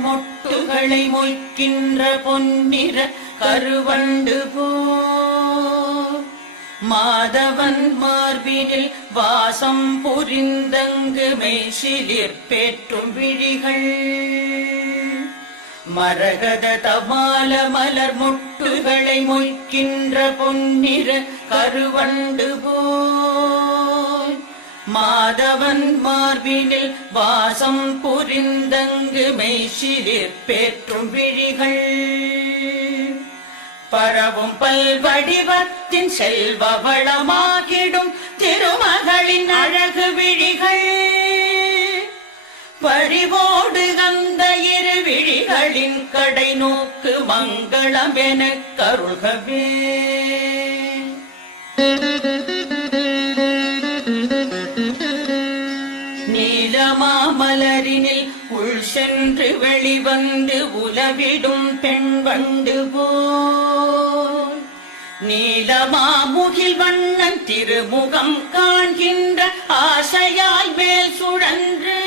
மலர் மொட்டுகளை மொய்க்கின்ற பொன்னிற கருவண்டு போ மாதவன் மார்பினில் வாசம் புரிந்தங்கு மெய்சிலிர் பேற்றும் விழிகள் மரகத தமால மலர் மொட்டுகளை மொய்க்கின்ற பொன்னிற கருவண்டு போய் மாதவன் மார்பினில் வாசம் புரிந்தங்கு மெய்சிலிர் பேற்றும் விழிகள் பரவும் பல்வடிவத்தின் செல்வ வளமாகிடும் திருமகளின் அழகு விழிகள் பறிவோடு அந்த இரு விழிகளின் கடை நோக்கு மங்களம் எனக் கருள்கவே நீலமாமலரினில் உள் சென்று வெளிவந்து உலவிடும் பெண் வண்டு போல் நீலமாமுகில் வண்ணன் திருமுகம் காண்கின்ற ஆசையாய் மேல் சுழன்று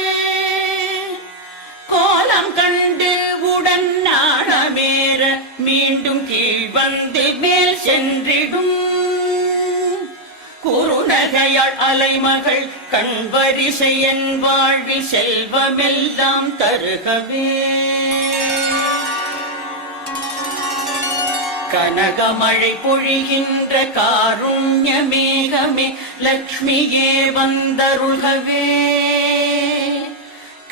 கோலம் கண்டு உடன் நாணமேற மீண்டும் கீழ் வந்து மேல் சென்றிடும் குறுநகையாள் அலைமகள் கண்வரிசை என் வாழ்வில் செல்வமெல்லாம் தருகவே கனகமழை பொழிகின்ற காருண்ய மேகமே லக்ஷ்மியே வந்தருள்கவே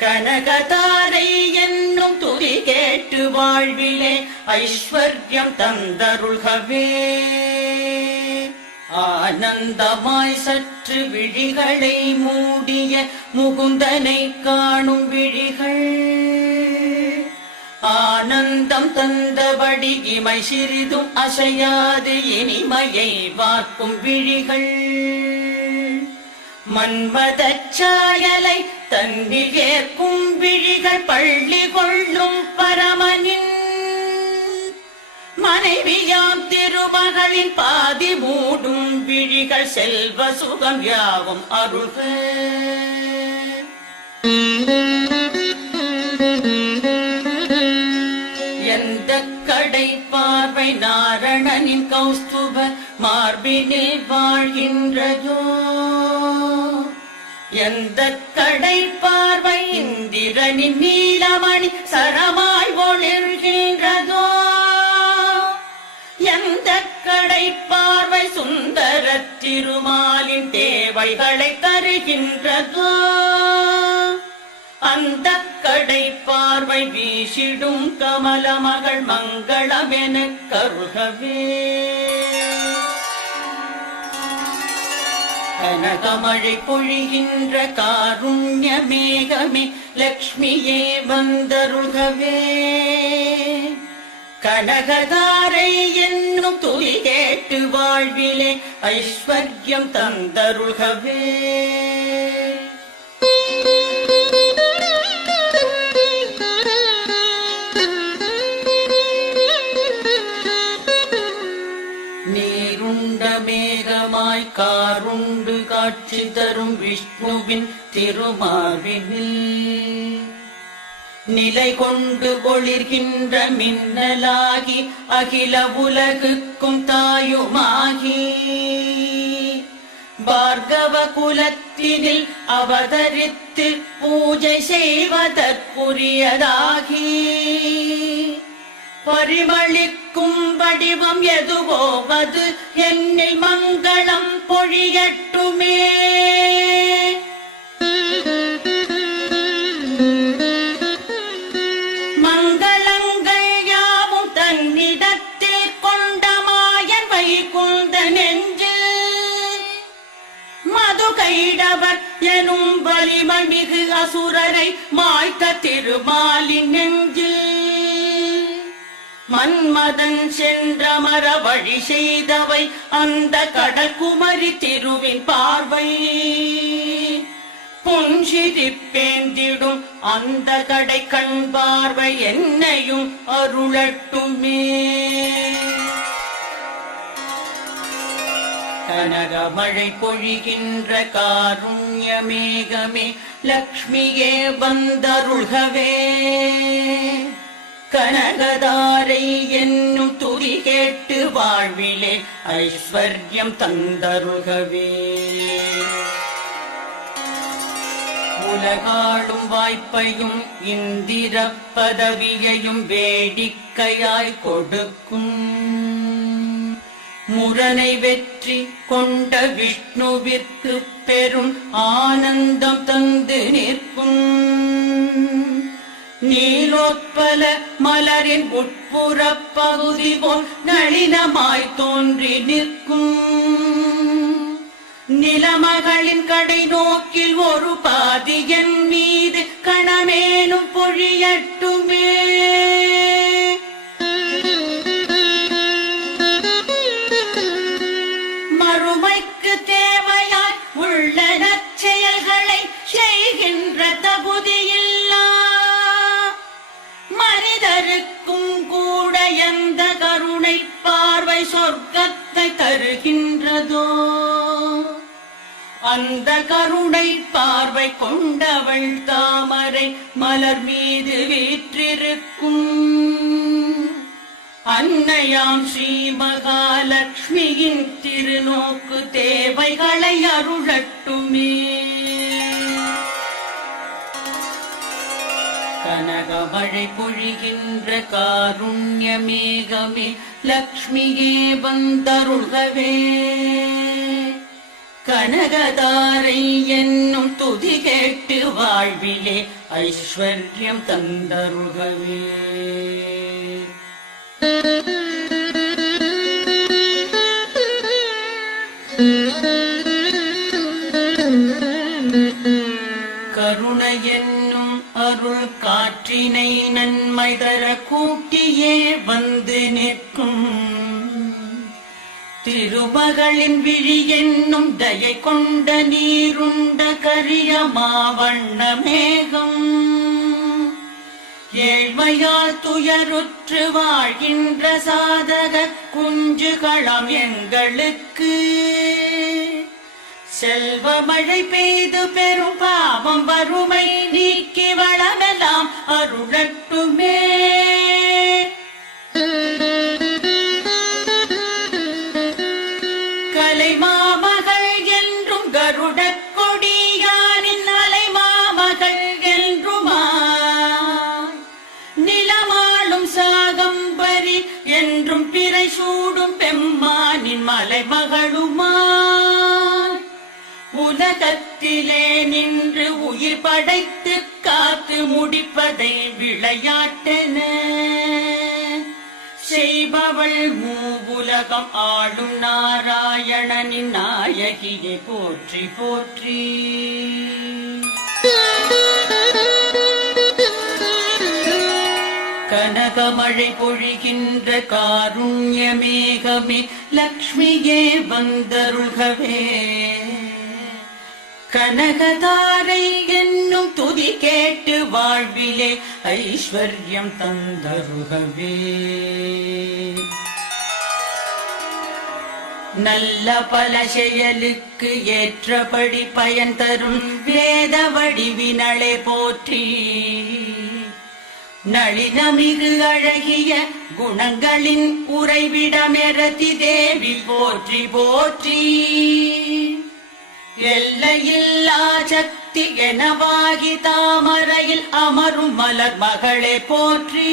கனகதாரை என்னும் துதி கேட்டு வாழ்விலே ஐஸ்வர்யம் தந்தருள்கவே ஆனந்தமாய் சற்று விழிகளை மூடிய முகுந்தனை காணும் விழிகள் ஆனந்தம் தந்தபடி இமை சிறிதும் அசையாது இனிமையை வார்க்கும் விழிகள் மன்மதச் சாயலை தன்னில் ஏற்கும் விழிகள் பள்ளி கொள்ளும் பரமனின் மனைவியாம் திருமகளின் பாதி மூடும் விழிகள் செல்வ சுகம் யாவும் அருள்க எந்த கடை பார்வை நாரணனின் கௌஸ்துப மார்பினில் வாழ்கின்றதோ எந்த கடை பார்வை இந்திரனின் நீலமணி சரமாய் ஒளிர்கின்றதோ எந்த கடை பார்வை சுந்தர திருமாலின் தேவைகளை தருகின்றதோ அந்த கடை பார்வை வீசிடும் கமல மகள் மங்களம் எனக் கருள்கவே கனகமழை பொழிகின்ற காருண்ய மேகமே லக்ஷ்மியே வந்தருள்கவே கனகதாரை என்னும் துதி கேட்டு வாழ்விலே ஐஸ்வர்யம் தந்தருள்கவே நீருண்ட மேகமாய் காருண்டு காட்சி தரும் விஷ்ணுவின் திருமார்பினில் நிலை கொண்டு ஒளிர்கின்ற மின்னலாகி அகில உலகுக்கும் தாயுமாகி பார்கவ குலத்தினில் அவதரித்து பூஜை செய்வதற்குரியதாகி பரிமளிக்கும் வடிவம் எதுவோவது என்னில் மங்களம் பொழியட்டுமே மங்களங்கள் யாவும் தன்னிடத்தில் கொண்ட மாயன் வைகுந்த நெஞ்சு மது கைடவர் எனும் வலிமை மிகு அசுரரை மாய்த்த திருமாலின் நெஞ்சு மன்மதன் சென்ற மர வழி செய்தவை அந்த கடல் குமரி திருவின் பார்வை புஞ்சிரிப்பேந்திடும் அந்த கடை கண் பார்வை என்னையும் அருளட்டுமே கனகமழை பொழிகின்ற காருண்ய மேகமே லக்ஷ்மியே வந்தருள்கவே கனகதாரை என்னும் துதி கேட்டு வாழ்விலே ஐஸ்வர்யம் தந்தருள்கவே உலகாளும் வாய்ப்பையும் இந்திர பதவியையும் வேடிக்கையாய் கொடுக்கும் முரனை வெற்றி கொண்ட விஷ்ணுவிற்கு பெரும் ஆனந்தம் தந்து நிற்கும் நீலோத்பல மலரின் உட்புற பகுதி போல் நளினமாய் தோன்றி நிற்கும் நிலமகளின் கடை நோக்கில் ஒரு பாதியன் மீது கணமேனும் பொழியட்டுமே மறுமைக்கு தேவையாய் உள்ள நற்செயல்களை செய்கின்ற தகுதியில்லா மனிதருக்கும் கூட எந்த கருணை பார்வை சொர்க்கத்தை தருகின்றதோ அந்த கருணை பார்வை கொண்டவள் தாமரை மலர் மீது வீற்றிருக்கும் அன்னையாம் ஸ்ரீ மகாலட்சுமியின் திருநோக்கு தேவைகளை அருளட்டுமே கனகமழை பொழிகின்ற காருண்ய மேகமே லக்ஷ்மியே வந்தருள்கவே கனகதாரை என்னும் துதி கேட்டு வாழ்விலே ஐஸ்வர்யம் தந்தருள்கவே கருணை என்னும் அருள் காற்றினை நன்மை தர கூட்டியே வந்து நிற்கும் திருமகளின் விழி என்னும் தயை கொண்ட நீருண்ட கரிய மாவண்ண மேகம் ஏழ்மையால் துயருற்று வாழ்கின்ற சாதக குஞ்சுகளம் எங்களுக்கு செல்வ மழை பெய்து பெரும் பாவம் வறுமை நீக்கி வளமெல்லாம் அருளட்டுமே கலைமாமகள் என்றும் கருட கொடியானின் அலைமாமகள் என்றுமா நிலமாளும் சாகம்பரி என்றும் பிறை சூடும் பெம்மானின் மலைமகளுமா உலகத்திலே நின்று உயிர் படைத்து காத்து முடிப்பதை விளையாட்டென செய்பவள் மூவுலகம் ஆளும் நாராயணனின் நாயகியை போற்றி போற்றி கனகமழை பொழிகின்ற காருண்ய மேகமே லக்ஷ்மியே வந்தருள்கவே கனகதாரை என்னும் துதி கேட்டு வாழ்விலே ஐஸ்வர்யம் தந்தருகவே நல்ல பல செயலுக்கு ஏற்றபடி பயன் தரும் வேத வடிவினளே போற்றி நளினமிகு அழகிய குணங்களின் உறைவிடமெரதி தேவி போற்றி போற்றி எல்லையில்லா சக்தி எனவாகி தாமரையில் அமரும் மலர் மகளே போற்றி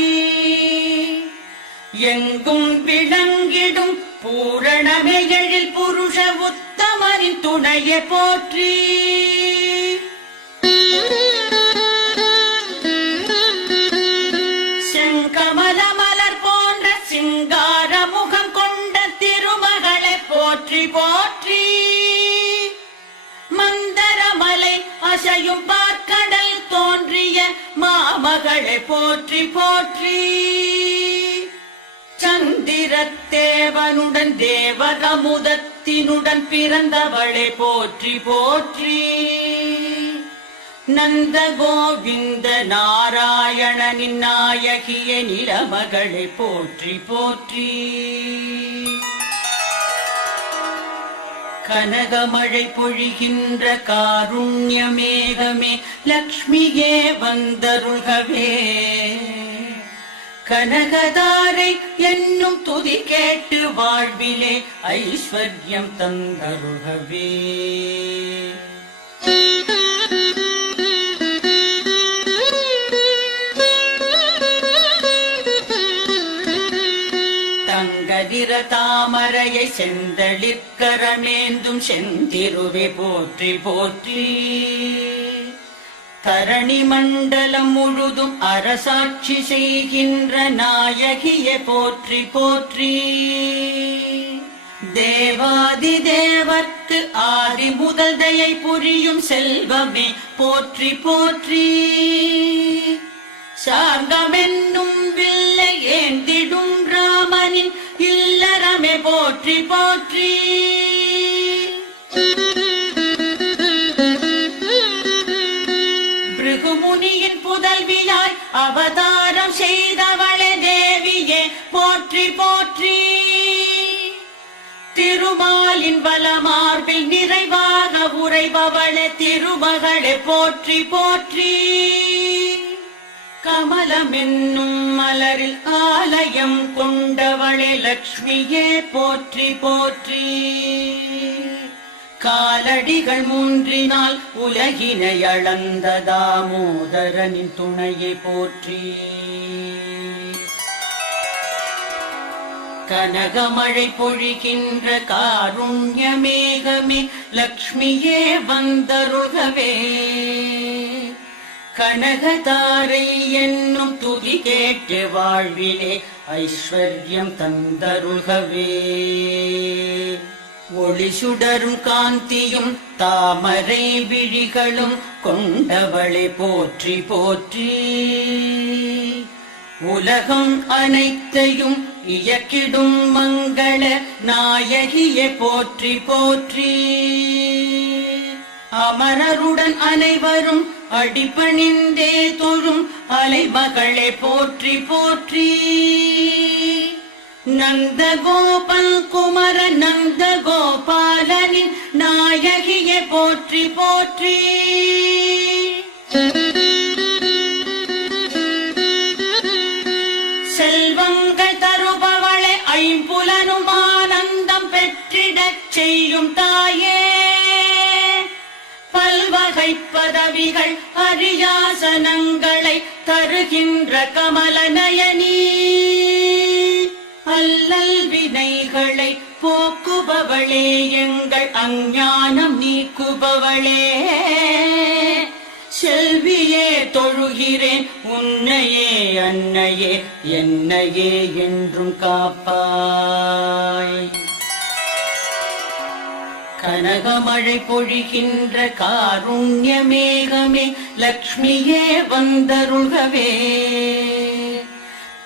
எங்கும் விளங்கிடும் பூரணமைகளில் புருஷ உத்தமரின் துணையை போற்றி செங்கமல மலர் போன்ற சிங்கார முகம் கொண்ட திருமகளை போற்றி போற்றி மந்தரமலை அசையும் பார்க்கடல் தோன்றிய மாமகளை போற்றி போற்றி சந்திரத்தேவனுடன் தேவரமுதத்தினுடன் பிறந்தவளை போற்றி போற்றி நந்த கோவிந்த நாராயணனின் நாயகிய நிலமகளை போற்றி போற்றி கனகமழை பொழிகின்ற காருண்ய மேகமே லக்ஷ்மியே வந்தருள்கவே. கனகதாரை என்னும் துதி கேட்டு வாழ்விலே ஐஸ்வர்யம் தந்தருள்கவே. தங்கதிர தாமரையை செந்தளிர்கரமேந்தும் செந்திருவே போற்றி போற்றி. தரணி மண்டலம் முழுதும் அரசாட்சி செய்கின்ற நாயகியே போற்றி போற்றி. தேவாதி தேவர்க்கு ஆதி முதல் தயை புரியும் செல்வமே போற்றி போற்றி. சார்கமென்னும் வில்லை ஏந்திடும் ராமனின் இல்லறமே போற்றி போற்றி. பிருகுமுனியின் புதல்வியாய் அவதாரம் செய்தவளே தேவியே போற்றி போற்றி. திருமாலின் வலமார்பில் நிறைவாக உறைபவளே திருமகளே போற்றி போற்றி. கமலமென்னும் மலரில் ஆலயம் கொண்டவளே லக்ஷ்மியே போற்றி போற்றி. காலடிகள் மூன்றினால் உலகினை அளந்த தாமோதரனின் துணையை போற்றி. கனகமழை பொழிகின்ற காருண்ய மேகமே லக்ஷ்மியே வந்தருள்கவே. கனகதாரை என்னும் துதி கேட்டு வாழ்விலே ஐஸ்வர்யம் தந்தருள்கவே. ஒளி சுடரும் காந்தியும் தாமரை விழிகளும் கொண்டவளை போற்றி போற்றி. உலகம் அனைத்தையும் இயக்கிடும் மங்கள நாயகியே போற்றி போற்றி. அமரருடன் அனைவரும் அடிபணிந்தே தொழும் அலைமகளே போற்றி போற்றி. நந்தகோபன் குமர நந்த கோபாலனின் நாயகியே போற்றி போற்றி. செல்வங்கள் தருபவளே ஐம்புலனும் ஆனந்தம் பெற்றிடச் செய்யும் தாயே. பல்வகை பதவிகள் அரியாசனங்களை தருகின்ற கமல நயனி. அல்லல் வினைகளை போக்குபவளே எங்கள் அஞ்ஞானம் நீக்குபவளே. செல்வியே தொழுகிறேன் உன்னையே அன்னையே என்னையே என்றும் காப்பாய். கனகமழை பொழிகின்ற காருண்ய மேகமே லக்ஷ்மியே வந்தருள்கவே.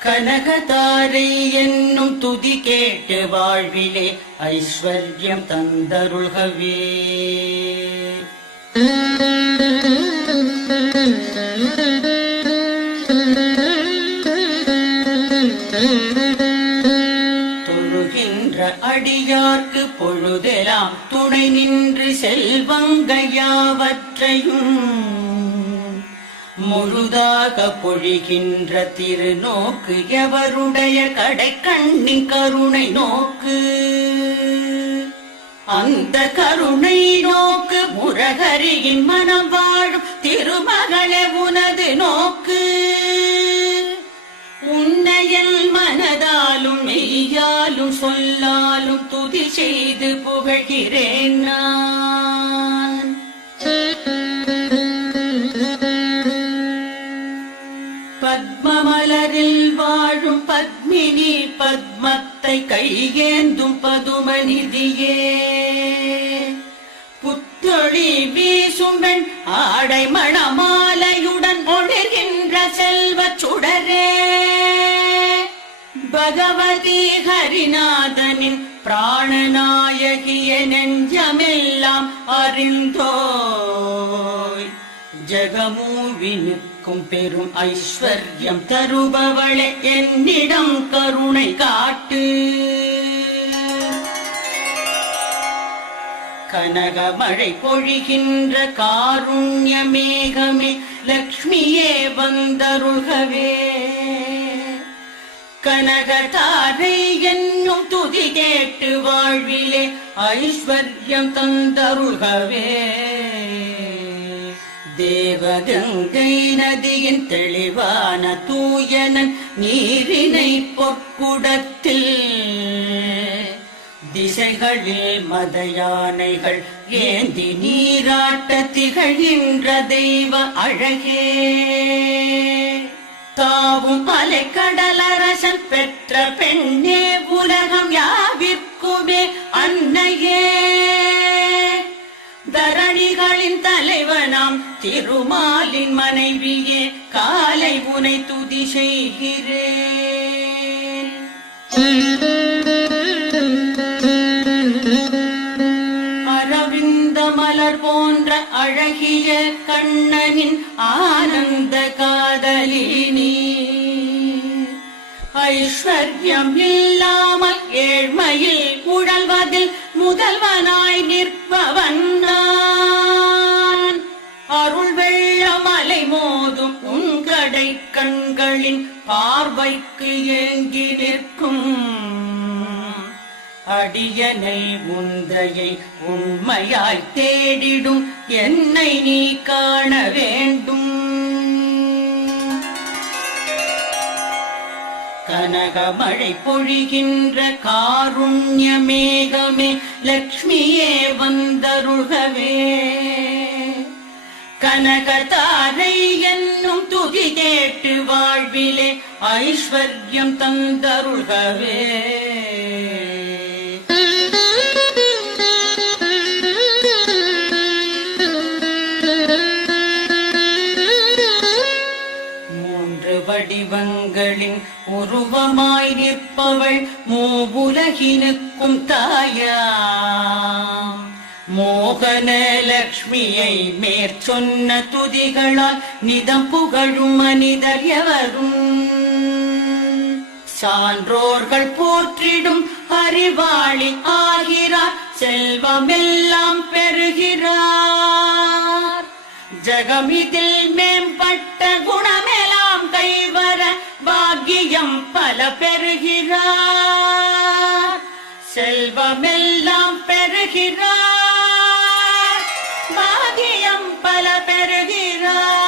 கனகதாரை என்னும் துதி கேட்டு வாழ்விலே ஐஸ்வர்யம் தந்தருள்கவே. தொழுகின்ற அடியார்க்கு பொழுதெல்லாம் துணை நின்று செல்வங்கள் யாவற்றையும் முழுதாக பொழிகின்ற திருநோக்கு எவருடைய கடை கண்ணின் கருணை நோக்கு. அந்த கருணை நோக்கு முரகரியின் மனம் வாழும் திருமகளே உனது நோக்கு. உன்னையல் மனதாலும் மெய்யாலும் சொல்லாலும் துதி செய்து புகழ்கிறேன் நான். பத்மமலரில் வாழும் பத்மினி பத்மத்தை கையேந்தும் பதுமநிதியே. புத்தொழி வீசும் பெண் ஆடை மணமாலையுடன் ஒழுகின்ற செல்வச் சுடரே. பகவதி ஹரிநாதனின் பிராணநாயகிய நெஞ்சமெல்லாம் அறிந்தோய். ஜகமூவினுக்கும் பெரும் ஐஸ்வர்யம் தருபவளே என்னிடம் கருணை காட்டு. கனகமழை பொழிகின்ற காருண்ய மேகமே லக்ஷ்மியே வந்தருள்கவே. கனகதாரை என்னும் துதி கேட்டு வாழ்விலே ஐஸ்வர்யம் தந்தருள்கவே. தேவகங்கை நதியின் தெளிவான தூயனன் நீரினை பொற்குடத்தில் திசைகளில் மத யானைகள் ஏந்தி நீராட்ட திகழ்கின்ற தெய்வ அழகே. தாவும் அலைக்கடலரசன் பெற்ற பெண்ணே உலகம் யாவிற்குமே அன்னையே. தரணிகளின் தலைவனாம் திருமாலின் மனைவியே காலை உனை துதி செய்கிறேன். அரவிந்த மலர் போன்ற அழகிய கண்ணனின் ஆனந்த காதலினி. ஐஸ்வர்யம் இல்லாமல் ஏழ்மையில் உழல்வதில் முதல்வனாய் நிற்பவன் நான். அருள் வெள்ள மலை மோதும் உங்கடை கண்களின் பார்வைக்கு ஏங்கி நிற்கும் அடியனை உந்தையை உண்மையாய் தேடிடும் என்னை நீ காண வேண்டும். கனகமழை பொழிகின்ற காருண்ய மேகமே லக்ஷ்மியே வந்தருள்கவே. கனகதாரை என்னும் துதி கேட்டு வாழ்விலே ஐஸ்வர்யம் தந்தருள்கவே. வடிவங்களின் உருவமாய் நிற்பவள் மூவுலகினுக்கும் தாயாம். மோகன லக்ஷ்மியை மேற்சொன்ன துதிகளால் நிதம் புகழும் மனிதர் எவரும். சான்றோர்கள் போற்றிடும் அறிவாளி ஆகிறார், செல்வமெல்லாம் பெறுகிறார். ஜகமிதில் மேம்பட்ட குணமெல்லாம் கைவர பாக்கியம் பல பெறுகிறார். செல்வமெல்லாம் பெறுகிறார், பாக்கியம் பல பெறுகிறார்.